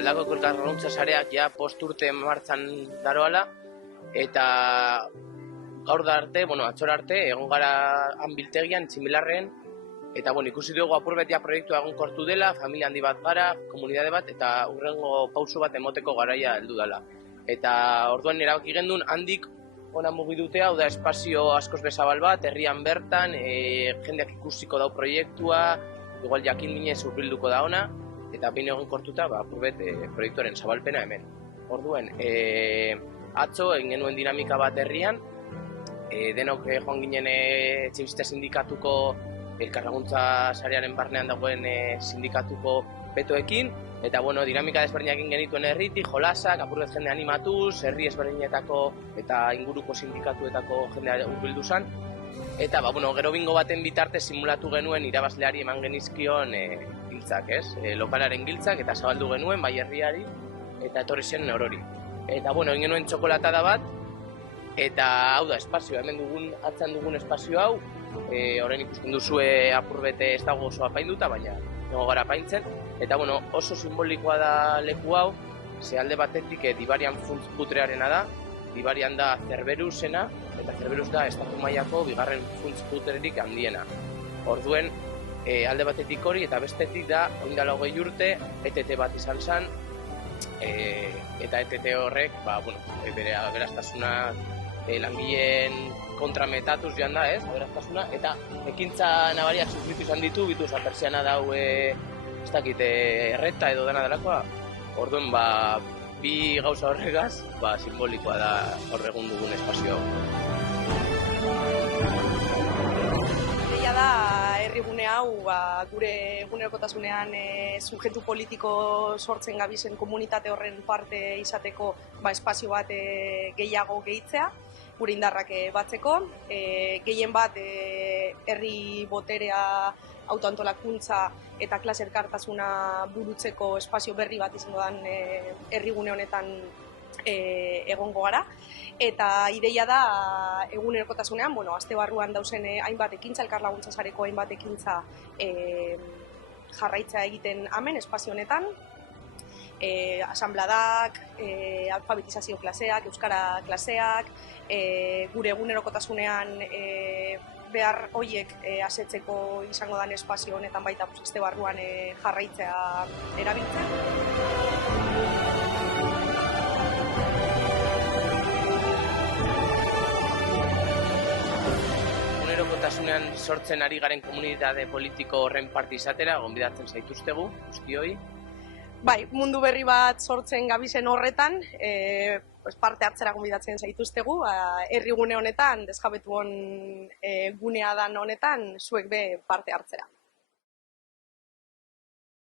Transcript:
Aldako elkarlaguntza sareak ja 5 urte martxan daroala, eta gaur da arte, atxora arte, egon gara han biltegian, Tximilarren, eta ikusi dugu apur betia proiektua egonkortu dela, familia handi bat gara, komunitate bat, eta hurrengo pauso bat emoteko garaia heldu dela. Eta orduan erabaki gendun handik ona mugidutea, hau da espazio askoz bezabal bat, herrian bertan, jendeak ikusiko dau proiektua, igual jakin minez hurbilduko da ona, eta behin egon kortuta, apurbet proiektuaren zabalpena hemen. Orduen, atzo egin genuen dinamika bat herrian, denok joan ginen etxebizitza sindikatuko elkarlaguntza sarearen barnean dagoen sindikatuko betoekin, eta dinamika desberdinak egin genituen herritik, jolasak, apurbet jende animatuz, herri ezberdinetako eta inguruko sindikatuetako jendea hurbildu zen. Eta gero bingo baten bitarte simulatu genuen irabazleari eman genizkion giltzak, lokalaren giltzak, eta zabaldu genuen bai herriari eta etorri zen orori. Eta egin genuen txokolatada bat, eta hau da espazioa, hemen atzan dugun espazio hau, orain ikusten duzue apurbete ez dago oso apainduta, baina nago gara apaintzen. Eta oso simbolikoa da leku hau, ze alde batetik Dibarian funtz putrearena da, Dibarian da Cerberusena, eta Cerberus da estatu mailako bigarren funtz putrerik handiena. Orduen, alde batetik hori eta bestetik da, oindala 20 urte, ETT bat izan zen, eta ETT horrek, bere aberastasuna langileen kontrametatuz joan da, aberastasuna, eta ekintza nabariak sufritu izan ditu, bituz pertsiana dau, ez dakit, erreta edo dena delakoa. Orduen, bi gauza horregaz, simbolikoa da hor egun dugun espazio hau. Ideia da herrigune hau gure egunerokotasunean subjektu politiko sortzen gabizen komunitate horren parte izateko espazio bat gehiago gehitzea, gure indarrak batzeko, gehien bat herri boterea, autoantolakuntza eta klase elkartasuna burutzeko espazio berri bat izango den herrigune honetan egongo gara. Eta ideia da egunerokotasunean, aste barruan dauzen hainbat ekintza, elkarlaguntza sareko hainbat ekintza jarraitza egiten hemen espazio honetan. Asambladak, alfabetizazio klaseak, euskara klaseak, gure egunerokotasunean behar horiek asetzeko izango den espazio honetan baita aste barruan jarraitzea erabiltzen. Egunerokotasunean sortzen ari garen komunitate politiko horren parte izatera, gonbidatzen zaituztegu, guztioi. Bai, mundu berri bat sortzen gabizen horretan, parte hartzera gonbidatzen zaituztegu, herrigune honetan, desjabetu gunea dan honetan, zuek be parte hartzera.